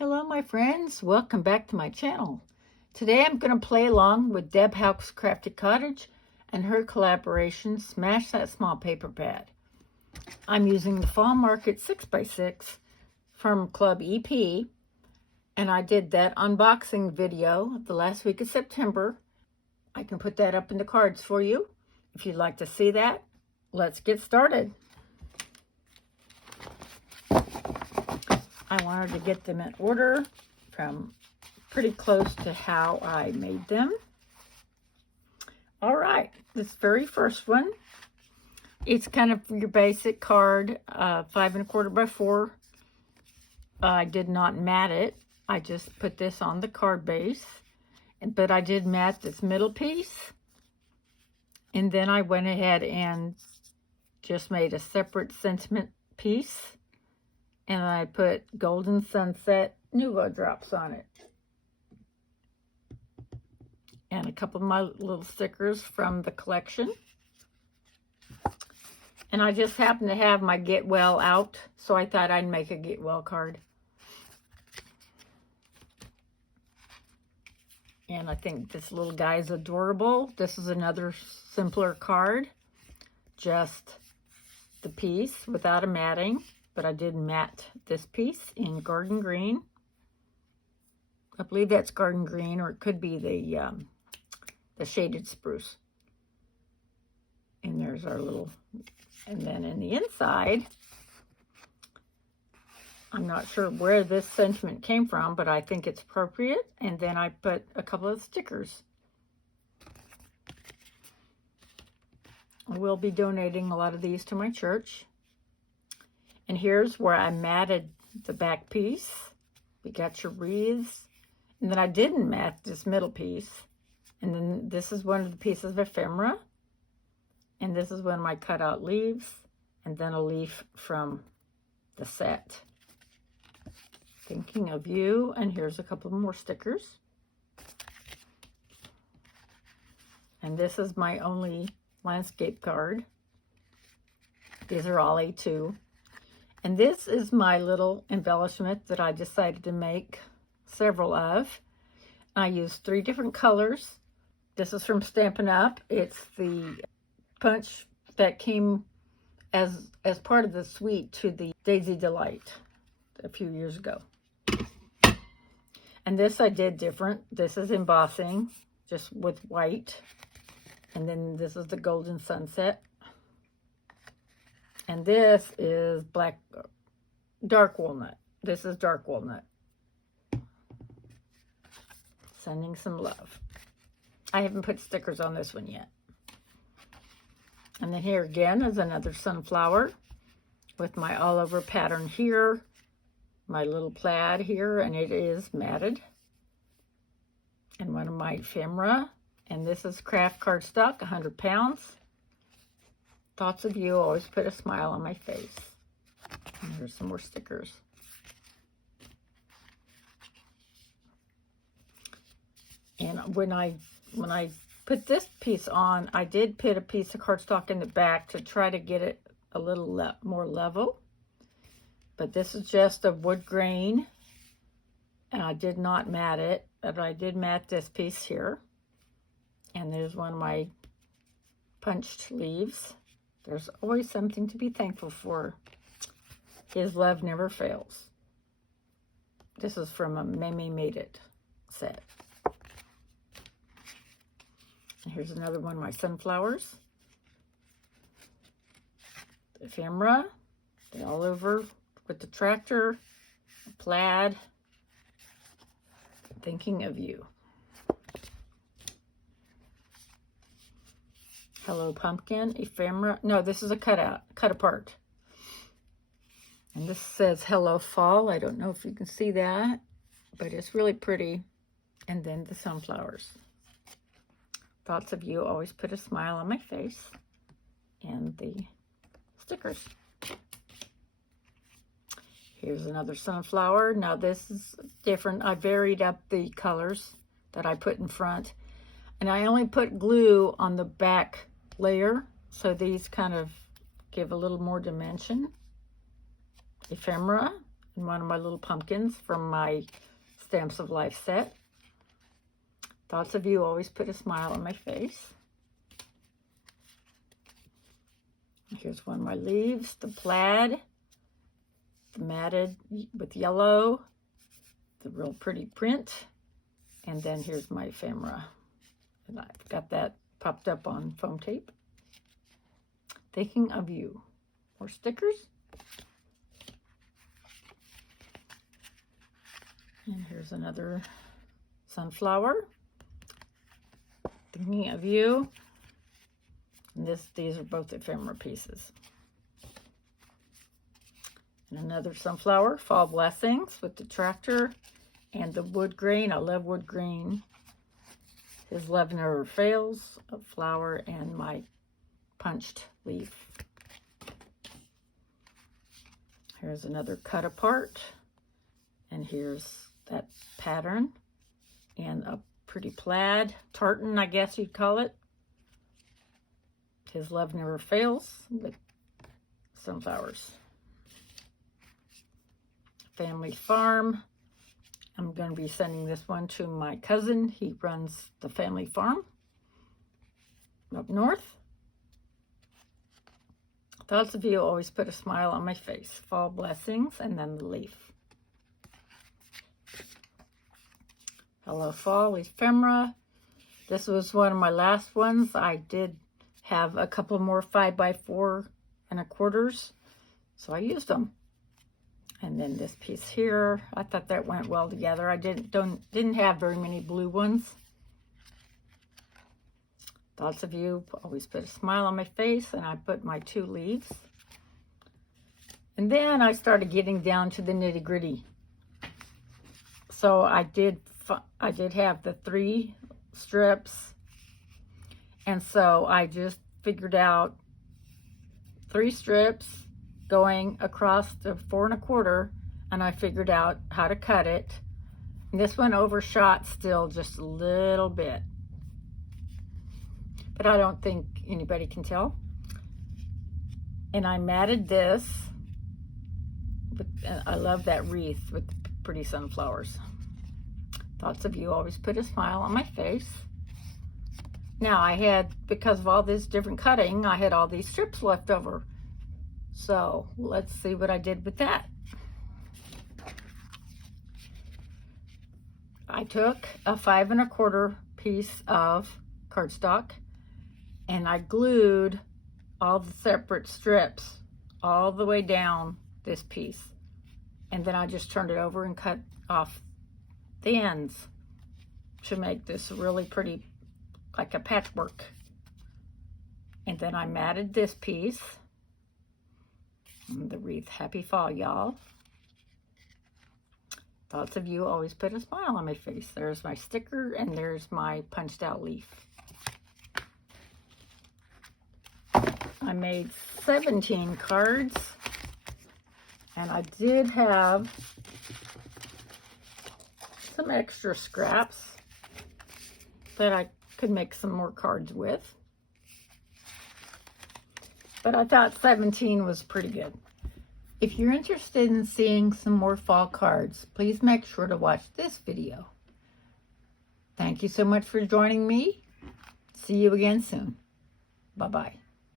Hello my friends, welcome back to my channel. Today I'm going to play along with Deb Houck's Crafty Cottage and her collaboration Smash That Small Paper Pad. I'm using the Fall Market 6x6 from Club EP, and I did that unboxing video the last week of September. I can put that up in the cards for you if you'd like to see that. Let's get started. I wanted to get them in order from pretty close to how I made them. All right, this very first one, it's kind of your basic card, 5 1/4 by 4. I did not mat it. I just put this on the card base, but I did mat this middle piece. And then I went ahead and just made a separate sentiment piece. And I put Golden Sunset Nuvo drops on it. And a couple of my little stickers from the collection. And I just happen to have my Get Well out, so I thought I'd make a Get Well card. And I think this little guy is adorable. This is another simpler card. Just the piece without a matting. But I did mat this piece in Garden Green. I believe that's Garden Green, or it could be the shaded spruce. And there's our little, and then in the inside, I'm not sure where this sentiment came from, but I think it's appropriate. And then I put a couple of stickers. I will be donating a lot of these to my church. And here's where I matted the back piece. We got your wreaths. And then I didn't mat this middle piece. And then this is one of the pieces of ephemera. And this is one of my cutout leaves. And then a leaf from the set. Thinking of you. And here's a couple more stickers. And this is my only landscape card. These are all A2. And this is my little embellishment that I decided to make several of. I used 3 different colors. This is from Stampin' Up. It's the punch that came as part of the suite to the Daisy Delight a few years ago. And this I did different. This is embossing, just with white. And then this is the Golden Sunset. And this is dark walnut. This is dark walnut. Sending some love. I haven't put stickers on this one yet. And then here again is another sunflower with my all over pattern here. My little plaid here, and it is matted. And one of my ephemera. And this is craft cardstock, 100 pounds. Thoughts of you always put a smile on my face. And here's some more stickers. And when I put this piece on, I did put a piece of cardstock in the back to try to get it a little more level. But this is just a wood grain, and I did not mat it, but I did mat this piece here. And there's one of my punched leaves. There's always something to be thankful for. His love never fails. This is from a Mamie Made It set. And here's another one of my sunflowers. The ephemera. They're all over with the tractor. The plaid. Thinking of you. Hello Pumpkin, ephemera. No, this is a cut apart. And this says Hello Fall. I don't know if you can see that, but it's really pretty. And then the sunflowers. Thoughts of you always put a smile on my face. And the stickers. Here's another sunflower. Now this is different. I varied up the colors that I put in front. And I only put glue on the back layer, so these kind of give a little more dimension. Ephemera, and one of my little pumpkins from my Stamps of Life set. Thoughts of you always put a smile on my face. Here's one of my leaves, the plaid, the matted with yellow, the real pretty print. And then here's my ephemera. And I've got that popped up on foam tape. Thinking of you. More stickers. And here's another sunflower. Thinking of you. And these are both ephemera pieces. And another sunflower, Fall Blessings, with the tractor and the wood grain. I love wood grain. His Love Never Fails, a flower, and my punched leaf. Here's another cut apart. And here's that pattern. And a pretty plaid, tartan, I guess you'd call it. His Love Never Fails, with sunflowers. Family Farm. I'm going to be sending this one to my cousin. He runs the family farm up north. Thoughts of you always put a smile on my face. Fall Blessings, and then the leaf. Hello Fall ephemera. This was one of my last ones. I did have a couple more 5x4 1/4, so I used them. And then this piece here, I thought that went well together. I didn't have very many blue ones. Thoughts of you always put a smile on my face, and I put my 2 leaves. And then I started getting down to the nitty-gritty. So I did have the 3 strips, and so I just figured out 3 strips going across the 4 1/4, and I figured out how to cut it. And this one overshot still just a little bit, but I don't think anybody can tell. And I matted this, but I love that wreath with the pretty sunflowers. Thoughts of you always put a smile on my face. Now I had, because of all this different cutting, I had all these strips left over. So let's see what I did with that. I took a 5 1/4 piece of cardstock, and I glued all the separate strips all the way down this piece. And then I just turned it over and cut off the ends to make this really pretty, like a patchwork. And then I matted this piece. And the wreath. Happy fall, y'all. Thoughts of you always put a smile on my face. There's my sticker, and there's my punched out leaf. I made 17 cards, and I did have some extra scraps that I could make some more cards with. But I thought 17 was pretty good. If you're interested in seeing some more fall cards, please make sure to watch this video. Thank you so much for joining me. See you again soon. Bye-bye.